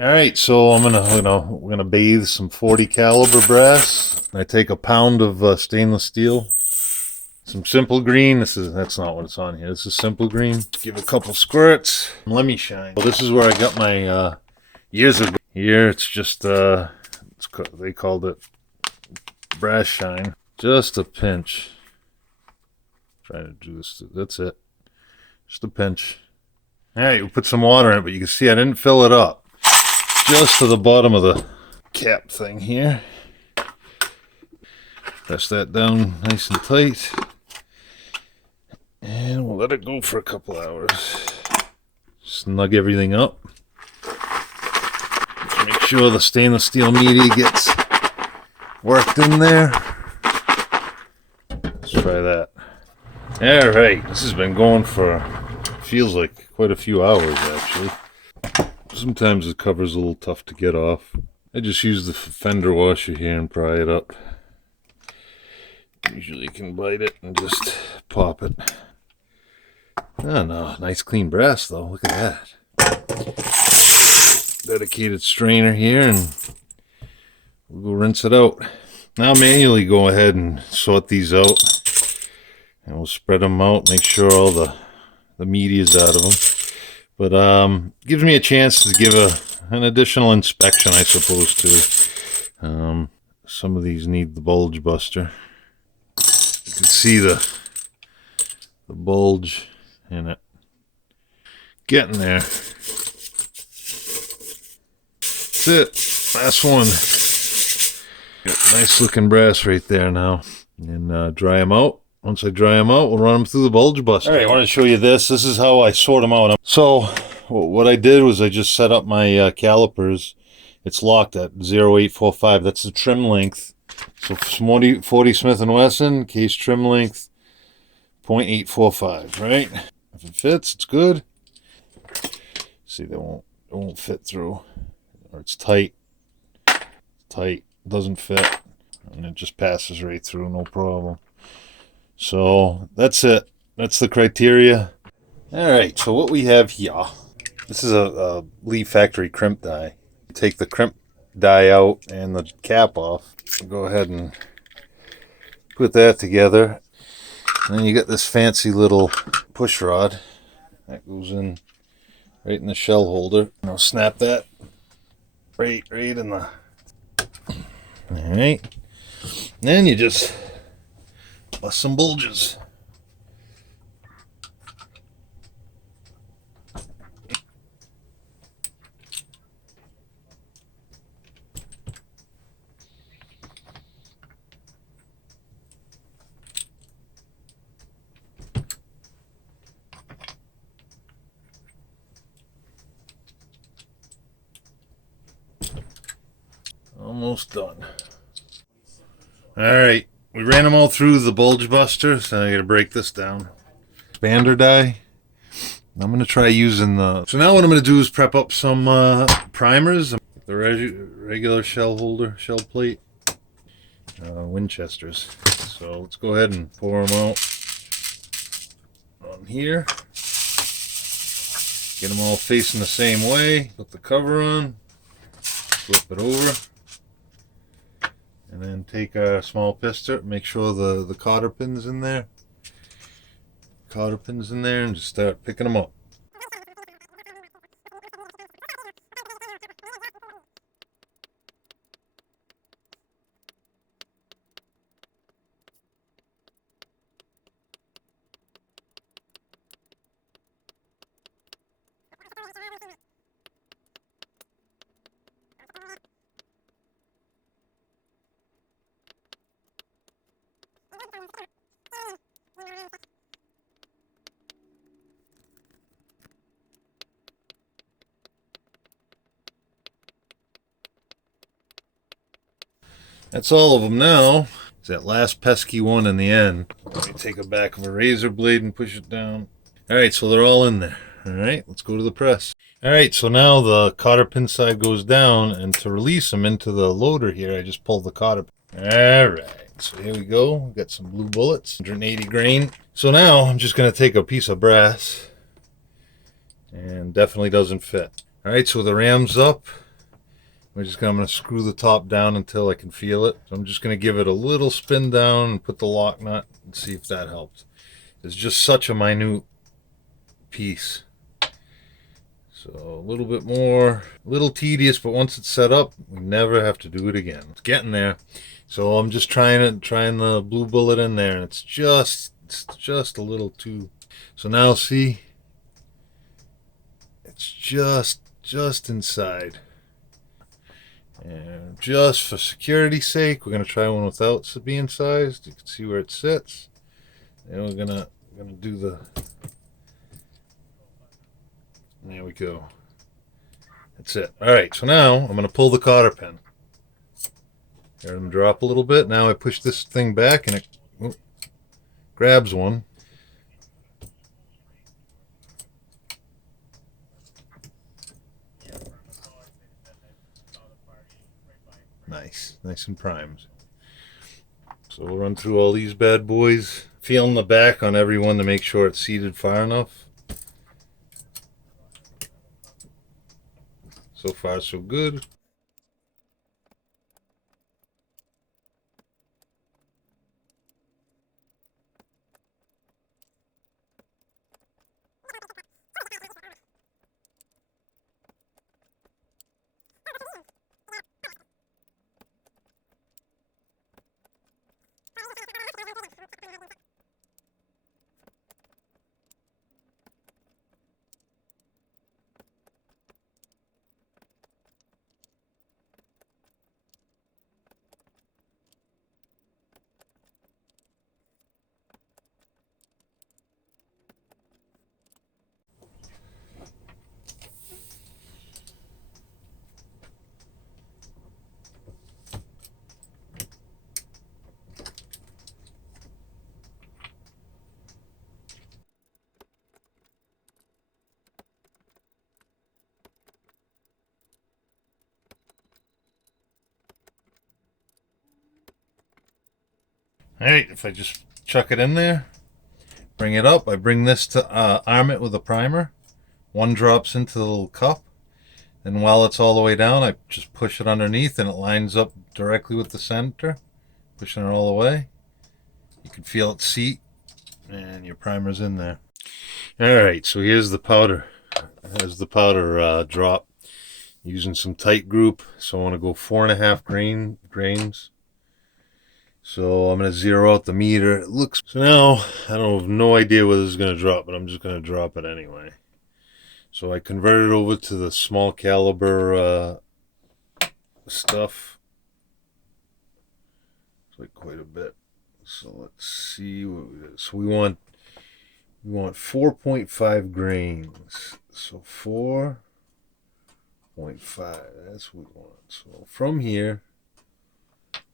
All right, so we're gonna bathe some 40 caliber brass. I take a pound of stainless steel, some simple green. That's not what it's on here. This is simple green. Give a couple squirts. Let me shine. Well, this is where I got my years ago. Here it's just they called it brass shine. Just a pinch. Try to do this. That's it. Just a pinch. All right, we'll put some water in it, but you can see I didn't fill it up. Just to the bottom of the cap thing here. Press that down nice and tight. And we'll let it go for a couple hours. Snug everything up. Just make sure the stainless steel media gets worked in there. Let's try that. Alright, this has been going for, feels like quite a few hours actually. Sometimes the cover's a little tough to get off. I just use the fender washer here and pry it up. Usually you can bite it and just pop it. Oh no, nice clean brass though, look at that. Dedicated strainer here and we'll go rinse it out. Now manually go ahead and sort these out. And we'll spread them out, make sure all the media's out of them. But gives me a chance to give an additional inspection, I suppose, too. Some of these need the bulge buster. You can see the bulge in it. Getting there. That's it. Last one. Got nice looking brass right there now. And dry them out. Once I dry them out, we'll run them through the bulge buster. All right, I want to show you this. This is how I sort them out. So what I did was I just set up my calipers. It's locked at 0.845. That's the trim length. So 40 Smith & Wesson, case trim length, 0.845, right? If it fits, it's good. See, it won't fit through. Or it's tight. Tight. Doesn't fit. And it just passes right through, no problem. So that's it. That's the criteria. Alright, so what we have here, this is a Lee factory crimp die. Take the crimp die out and the cap off. Go ahead and put that together. And then you got this fancy little push rod that goes in right in the shell holder. And I'll snap that right in the... Alright. Then you just bust some bulges. Almost done. Alright, we ran them all through the bulge buster, so I gotta break this down. Expander die. I'm gonna try using the... So now what I'm gonna do is prep up some primers. The regular shell holder, shell plate. Winchesters. So let's go ahead and pour them out on here. Get them all facing the same way. Put the cover on. Flip it over. And then take a small piston, make sure the cotter pin's in there. Cotter pin's in there and just start picking them up. That's all of them now. It's that last pesky one in the end. Let me take a back of a razor blade and push it down. Alright, so they're all in there. Alright, let's go to the press. Alright, so now the cotter pin side goes down, and to release them into the loader here, I just pull the cotter pin. Alright, so here we go. We've got some blue bullets, 180 grain. So now I'm just going to take a piece of brass, and definitely doesn't fit. Alright, so the ram's up. I'm going to screw the top down until I can feel it. So I'm just going to give it a little spin down and put the lock nut and see if that helps. It's just such a minute piece. So a little bit more, a little tedious, but once it's set up, we never have to do it again. It's getting there. So I'm just trying the blue bullet in there, and it's just a little too. So now see, it's just inside. And just for security's sake, we're gonna try one without being sized. You can see where it sits. And we're gonna do the. There we go. That's it. All right. So now I'm gonna pull the cotter pin. Hear them drop a little bit. Now I push this thing back and it grabs one. Nice and primed. So we'll run through all these bad boys, feeling the back on every one to make sure it's seated far enough. So far, so good. All right, if I just chuck it in there, bring it up, I bring this to arm it with a primer. One drops into the little cup, and while it's all the way down, I just push it underneath and it lines up directly with the center, pushing it all the way. You can feel it seat, and your primer's in there. All right, so here's the powder. Here's the powder drop. Using some tight group, so I want to go 4.5 grains. So I'm going to zero out the meter. It looks so now I don't have no idea whether this is going to drop, but I'm just going to drop it anyway. So I converted over to the small caliber stuff. It's like quite a bit. So let's see what we did. So we want 4.5 grains. So 4.5. That's what we want. So from here,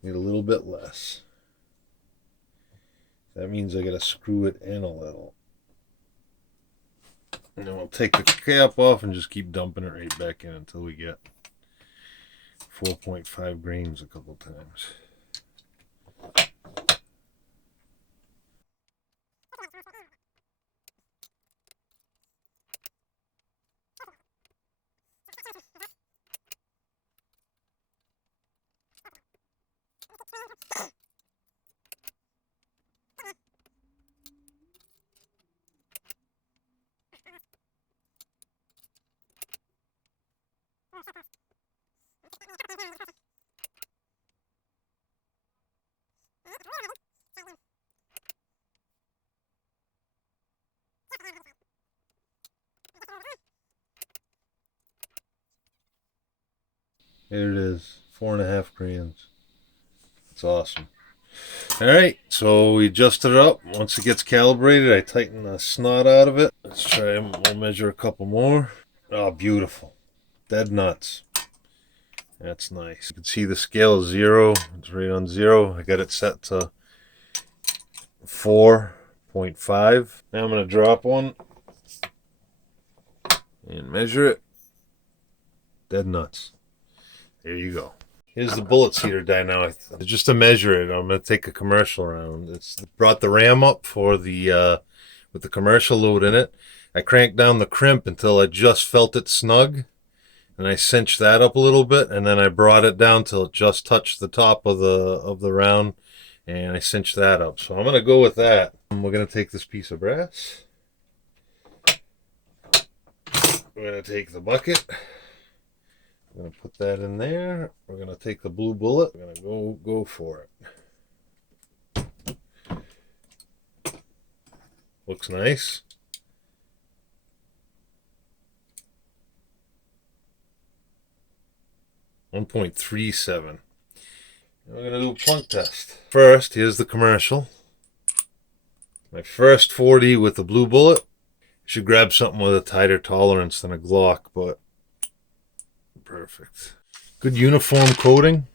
need a little bit less. That means I gotta screw it in a little. And then we'll take the cap off and just keep dumping it right back in until we get 4.5 grains a couple times. There it is, 4.5 grains. It's awesome. All right, so we adjusted it up. Once it gets calibrated, I tighten the snot out of it. Let's try, we'll measure a couple more. Oh, beautiful. Dead nuts. That's nice. You can see the scale is 0. It's right on 0. I got it set to 4.5. Now I'm going to drop one and measure it. Dead nuts. There you go. Here's the bullet seater die now. Just to measure it, I'm going to take a commercial around. It's brought the ram up for the with the commercial load in it. I cranked down the crimp until I just felt it snug. and I cinched that up a little bit, and then I brought it down till it just touched the top of the round, and I cinched that up. So I'm gonna go with that. We're gonna take this piece of brass. We're gonna take the bucket. We're gonna put that in there. We're gonna take the blue bullet. We're gonna go for it. Looks nice. .37. We're gonna do a plunk test. First, here's the commercial. My first 40 with the blue bullet. Should grab something with a tighter tolerance than a Glock, but perfect. Good uniform coating.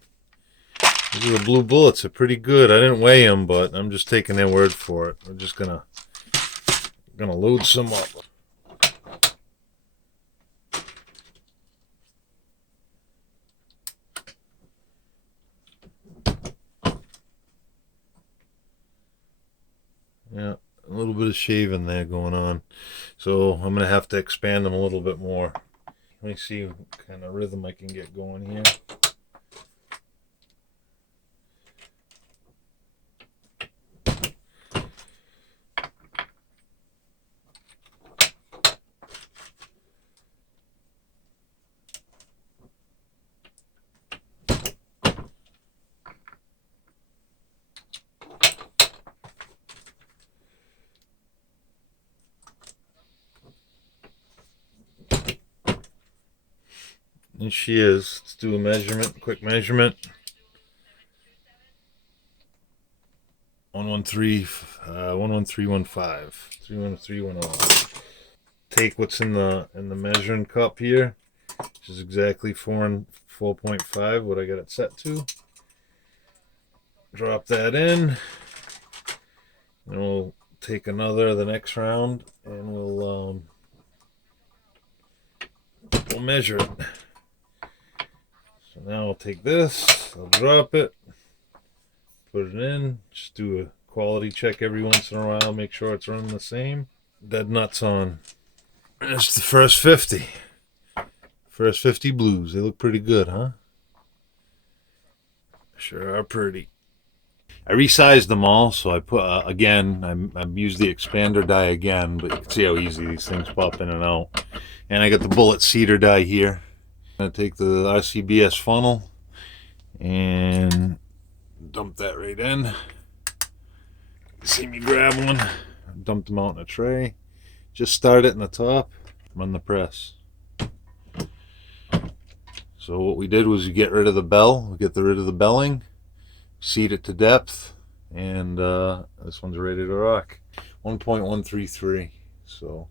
These are the blue bullets. They're pretty good. I didn't weigh them, but I'm just taking their word for it. We're just gonna load some up. Yeah, a little bit of shaving there going on. So I'm gonna have to expand them a little bit more. Let me see what kind of rhythm I can get going here. And she is. Let's do a measurement, quick measurement. 11315 31310. Take what's in the measuring cup here, which is exactly 4.5, what I got it set to. Drop that in, and we'll take another the next round, and we'll measure it. So now I'll take this, I'll drop it, put it in, just do a quality check every once in a while, make sure it's running the same. Dead nuts on. That's the first 50. First 50 blues. They look pretty good, huh? Sure are pretty. I resized them all, so I put, again, I used the expander die again, but you can see how easy these things pop in and out. And I got the bullet cedar die here. I'm going to take the RCBS funnel and dump that right in. See me grab one, dump them out in a tray. Just start it in the top, run the press. So what we did was you get rid of the bell, we get rid of the belling, seat it to depth, and this one's ready to rock. 1.133. So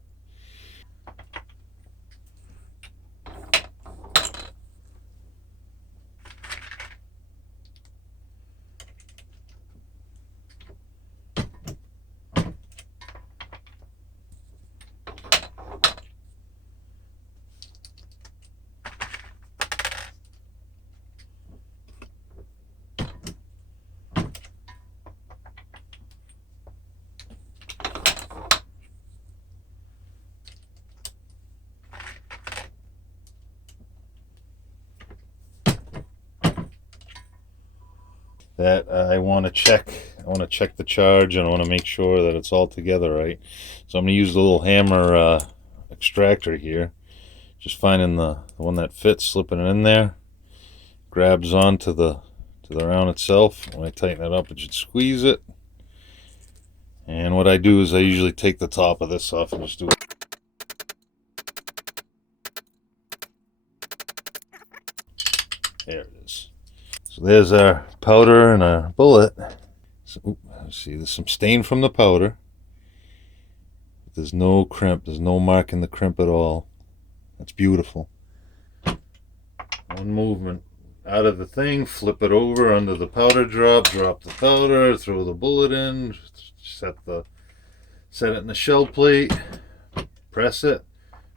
that I want to check the charge, and I want to make sure that it's all together right. So I'm going to use the little hammer extractor here, just finding the one that fits, slipping it in there, grabs onto the round itself. When I tighten it up, it should squeeze it. And what I do is I usually take the top of this off and just do it. There it is. So there's our powder and our bullet. So, see, there's some stain from the powder. There's no crimp. There's no mark in the crimp at all. That's beautiful. One movement out of the thing, flip it over under the powder drop the powder, throw the bullet in, set it in the shell plate, press it,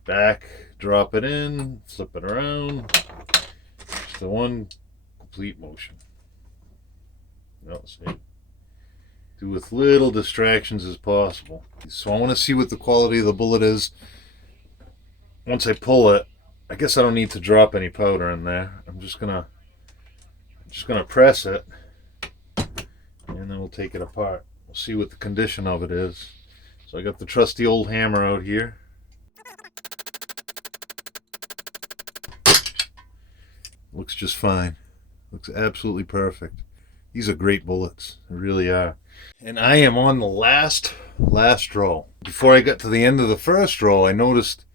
back, drop it in, flip it around. Just the one complete motion. See, do with little distractions as possible. So I want to see what the quality of the bullet is once I pull it, I guess I don't need to drop any powder in there. I'm just gonna press it, and then we'll take it apart. We'll see what the condition of it is. So I got the trusty old hammer out here. Looks just fine. Looks absolutely perfect. These are great bullets. They really are. And I am on the last roll. Before I got to the end of the first roll, I noticed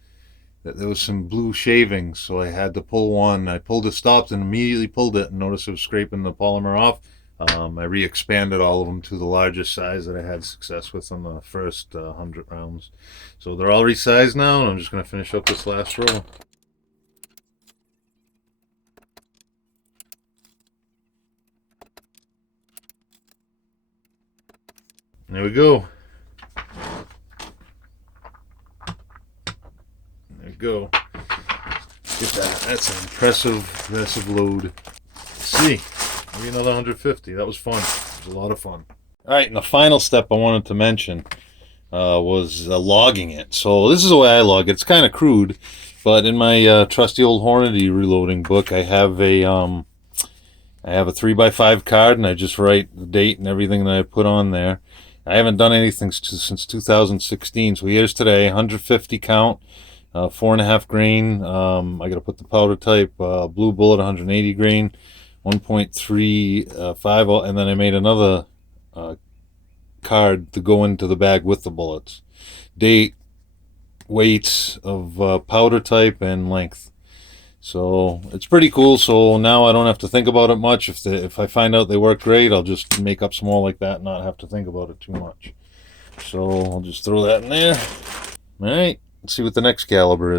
that there was some blue shavings, so I had to pull one. I pulled it, stopped, and immediately pulled it, and noticed it was scraping the polymer off. I re-expanded all of them to the largest size that I had success with on the first 100 rounds. So they're all resized now, and I'm just going to finish up this last roll. There we go. There we go. Get that. That's an impressive load. Let's see. Maybe another 150. That was fun. It was a lot of fun. All right, and the final step I wanted to mention was logging it. So this is the way I log it. It's kind of crude, but in my trusty old Hornady reloading book, I have a 3x5 card, and I just write the date and everything that I put on there. I haven't done anything since 2016, so here's today, 150 count, 4.5 grain. I got to put the powder type, blue bullet, 180 grain, 1.35, and then I made another card to go into the bag with the bullets. Date, weights of powder type, and length. So it's pretty cool. So now I don't have to think about it much. If I find out they work great, I'll just make up some more like that and not have to think about it too much. So I'll just throw that in there. All right, let's see what the next caliber is.